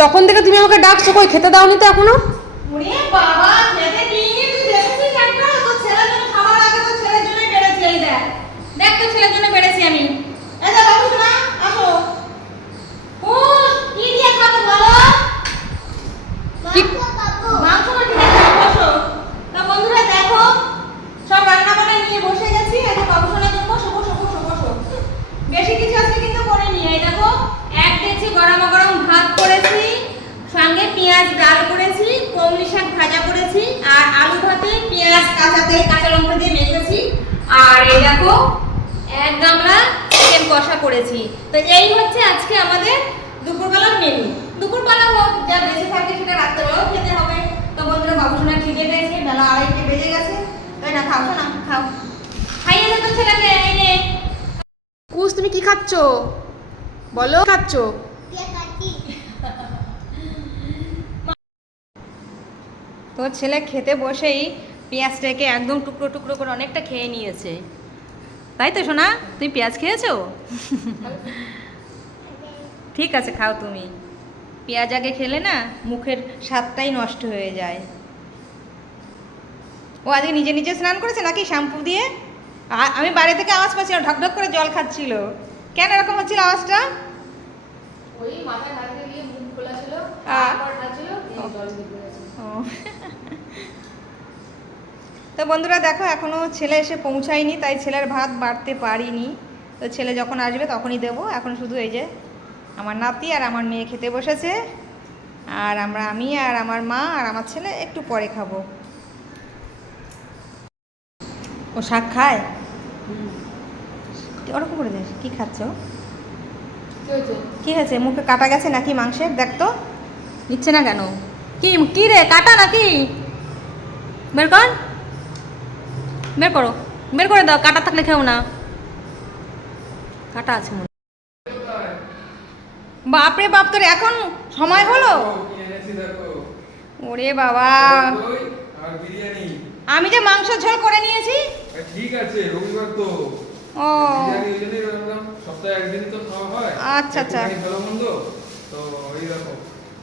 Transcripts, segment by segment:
তখন থেকে তুমি আমাকে ডাকছো, কই খেতে দাওনি তো এখনও? দেখ। তো ছেলের জন্য বেড়েছি আমি এই যে বাবু শোনা আসো ও কি দিয়ে খাবে বলো কি মাংস না ঠিক আছে বসো তা বন্ধুরা দেখো সব রান্না বান্না নিয়ে বসে গেছি এই যে বাবু শোনার জন্য বসো বসো বসো বসো বেশি কিছু আজকে কিন্তু করিনি এই দেখো এক দেখছি গরম গরম ভাত করেছি সঙ্গে পেঁয়াজ ডাল করেছি কমলি শাক ভাজা করেছি আর আলু ভাতে পেঁয়াজ কাঁচা তেল কাঁচা লঙ্কা দিয়ে মেখেছি আর দেখো এক গামলা চিকেন কষা করেছি। তো এই হচ্ছে আজকে আমাদের দুপুরবেলার মেনু দুপুরবেলা হোক, যা বেঁচে থাকে সেটা রাত্রেবেলাও খেতে হবে। তো বন্ধুরা বাবু সোনা খিদে পেয়েছে, বেলা আড়াইটে বেজে গেছে। তাই না খাও না খাও। কুস, তুমি কি খাচ্ছো? বলো। খাচ্ছো? তো ছেলে খেতে বসেই পেঁয়াজটাকে একদম টুকরো টুকরো করে অনেকটা খেয়ে নিয়েছে। তাই তো সোনা? তুমি পেঁয়াজ খেয়েছো? ঠিক আছে খাও তুমি। পেঁয়াজ আগে খেলে না মুখের স্বাদটাই নষ্ট হয়ে যায়। ও আজকে নিজে নিজে স্নান করেছে নাকি শ্যাম্পু দিয়ে? আমি বাইরে থেকে আওয়াজ পাচ্ছিলাম ঢকঢক করে জল খাচ্ছিল। কেন এরকম হচ্ছিল আওয়াজটা? ওই মাথায় হাত দিয়ে গিয়ে মুখ খোলা ছিল। তারপর খাচ্ছিল জল ও। তো বন্ধুরা দেখো এখনও ছেলে এসে পৌঁছায়নি তাই ছেলের ভাত বাড়তে পারিনি। তো ছেলে যখন আসবে তখনই দেবো। এখন শুধু এই যে আমার নাতি আর আমার মেয়ে খেতে বসেছে। আর আমরা আমি আর আমার মা আর আমার ছেলে একটু পরে খাব। ও শাক খায়? ওরকম করে দেখ কী খাচ্ছ? কি হয়েছে? মুখে কাটা গেছে নাকি মাংসের? দেখ তো। নিচ্ছে না কেন? কি কি রে কাটা নাকি? বের কর। বের করো বের করে দাও কাটা থাকলে খেও না। কাটা আছে মনে। বাপরে বাপ তোর এখন সময় হলো? ওরে বাবা। আমি যে মাংস ঝোল করে নিয়েছি? ঠিক আছে রবিবার তো ও। সপ্তাহে একদিন তো খাওয়া হয় আচ্ছা, আচ্ছা। ভালো মন্দ তো ওই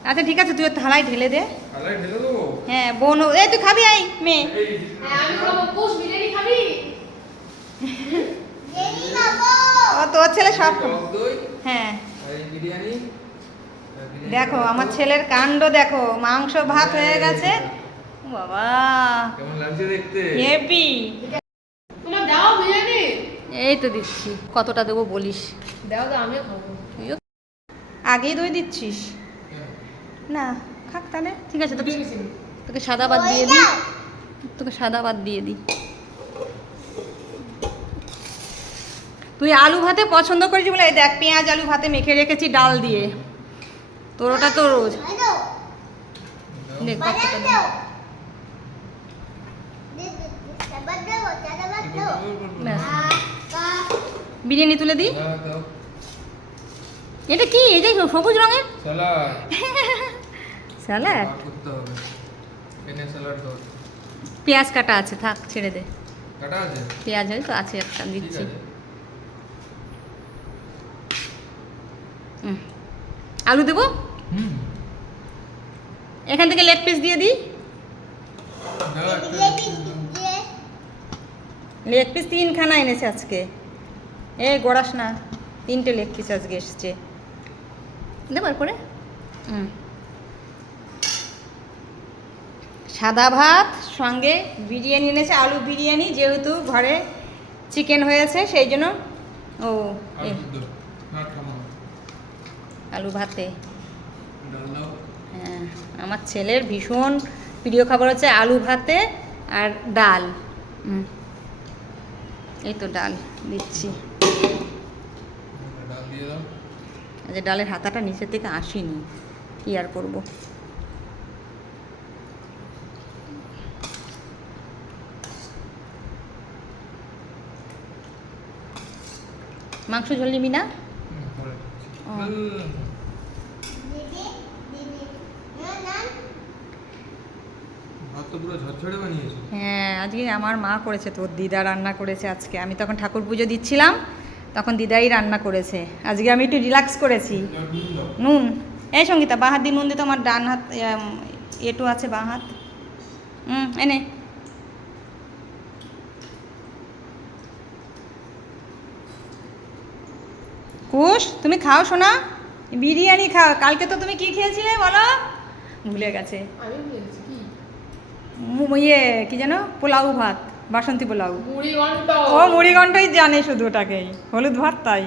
আচ্ছা ঠিক আছে তুই থালায় ঢেলে দে। আলাই ঢেলে দেবো? হ্যাঁ বোন এই তুই খাবি, আই, মেয়ে। আমি ও, তোর ছেলে সব হ্যাঁ। দেখো, আমার ছেলের কাণ্ড দেখো, মাংস, ভাত হয়ে গেছে। বাবা কেমন লাগছে দেখতে হেপি। তোমরা দাও বিরিয়ানি এই তো দিচ্ছি, কতটা দেবো বলিস। দাও দাও আমিও খাব তুইও আগেই দই দিচ্ছিস। না, খাক তাহলে। ঠিক আছে তোকে তোকে সাদা ভাত দিয়ে দিই। তোকে সাদা ভাত দিয়ে দিই। তুই আলু ভাতে পছন্দ করেছি বলে দেখ পেঁয়াজ আলু ভাতে মেখে রেখেছি ডাল দিয়ে। তোর ওটা তো রোজ। দেখ। বিরিয়ানি তুলে দিই? এটা কি? এটা কি সবুজ রঙের? স্যালাড। স্যালাড? স্যালাড দাও পেঁয়াজ কাটা আছে থাক ছেড়ে দে। কাটা আছে? পেঁয়াজ হয় তো আছে একটা দিচ্ছি। হুম। আলু দেবো? এখান থেকে লেগ পিস দিয়ে দিই? লেগ পিস তিনখানা এনেছে আজকে। এ গড়াস না। তিনটে লেগ পিস আজকে এসছে। দেবার করে হুম। সাদা ভাত সঙ্গে বিরিয়ানি এনেছে আলু বিরিয়ানি যেহেতু ঘরে চিকেন হয়েছে সেই জন্য ও। আলু ভাতে। হ্যাঁ আমার ছেলের ভীষণ প্রিয় খাবার হচ্ছে আলু ভাতে আর ডাল। এই তো ডাল দিচ্ছি। যে ডালের হাতাটা নিচের থেকে আসেনি। কি আর করব? মাংস ঝোল নিবি না? তো হ্যাঁ আজকে আমার মা করেছে তোর দিদা রান্না করেছে আজকে। আমি তখন ঠাকুর পুজো দিচ্ছিলাম তখন দিদাই রান্না করেছে। আজকে আমি একটু রিল্যাক্স করেছি। নুন এই সঙ্গীতা বাঁ হাত দিয়ে নুন দিতে আমার ডান হাত এটু আছে বাঁ হাত। হুম এনে। কুশ তুমি খাও শোনা বিরিয়ানি খাও। কালকে তো তুমি কি খেয়েছিলে বলো? ভুলে গেছে। ইয়ে কি যেন? পোলাও ভাত বাসন্তী পোলাও। ও মুড়িঘণ্টই জানে শুধু ওটাকেই। হলুদ ভাত তাই।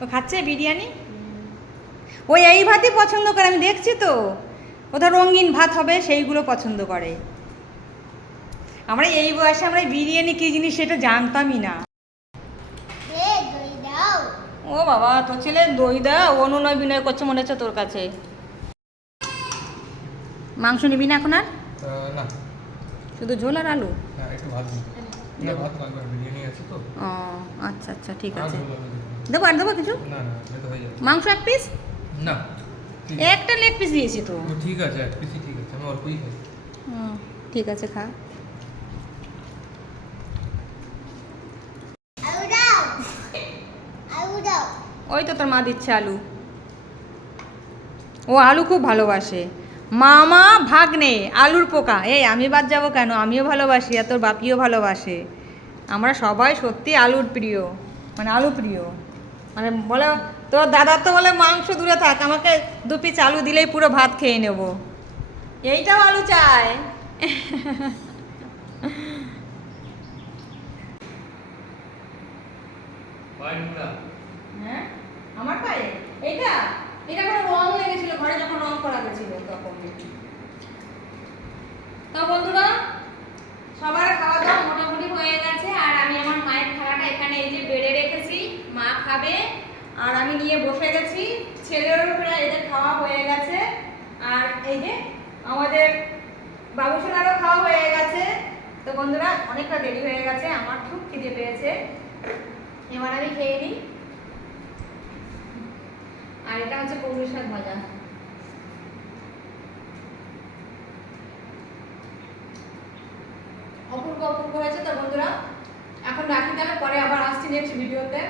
ও খাচ্ছে বিরিয়ানি? ওই এই ভাতই পছন্দ করে আমি দেখছি তো। কোথাও রঙিন ভাত হবে সেইগুলো পছন্দ করে। আমরা এই বয়সে আমরা বিরিয়ানি কী জিনিস সেটা জানতামই না। ও বাবা তোর ছেলে দই দা অনুনয় বিনয় করছে মনে হচ্ছে তোর কাছে। মাংস নিবি না এখন আর? না। শুধু ঝোল আর আলু? একটু ভাত ভাত বিরিয়ানি আছে তো। ও আচ্ছা আচ্ছা ঠিক আছে। দেবো আর দেবো কিছু? না না হয়ে মাংস এক পিস না। একটা লেগ পিস দিয়েছি তো। ঠিক আছে এক পিসই ঠিক আছে আমি অল্পই খাই। হুম, ঠিক আছে খা। ওই তো তোর মা দিচ্ছে আলু। ও আলু খুব ভালোবাসে। মামা ভাগ্নে আলুর পোকা। এই আমি বাদ যাব কেন? আমিও ভালোবাসি আর তোর বাপিও ভালোবাসে। আমরা সবাই সত্যি আলুর প্রিয় মানে আলু প্রিয়। মানে বলে তোর দাদার তো বলে মাংস দূরে থাক আমাকে দু পিস আলু দিলেই পুরো ভাত খেয়ে নেব। এইটাও আলু চায় হ্যাঁ? আমার পায়ে? এটা এটা কোনো রং লেগেছিল, ঘরে যখন রং করা গেছিল তখন। তো বন্ধুরা, সবার খাওয়া দাওয়া মোটামুটি হয়ে গেছে, আর আমি আমার মায়ের খাওয়াটা এখানে এই যে বেড়ে রেখেছি। মা খাবে, আর আমি নিয়ে বসে গেছি। ছেলেরও প্রায় এদের খাওয়া হয়ে গেছে, আর এই যে আমাদের বাবুসোনারও খাওয়া হয়ে গেছে। তো বন্ধুরা, অনেকটা দেরি হয়ে গেছে, আমার খুব খিদে পেয়েছে। এবার আমি খেয়ে নিই। আর এটা হচ্ছে কৌড়ি শাক ভাজা। অপূর্ব অপূর্ব হয়েছে তো বন্ধুরা। এখন রাখি তাহলে পরে আবার আসছি নেক্সট ভিডিওতে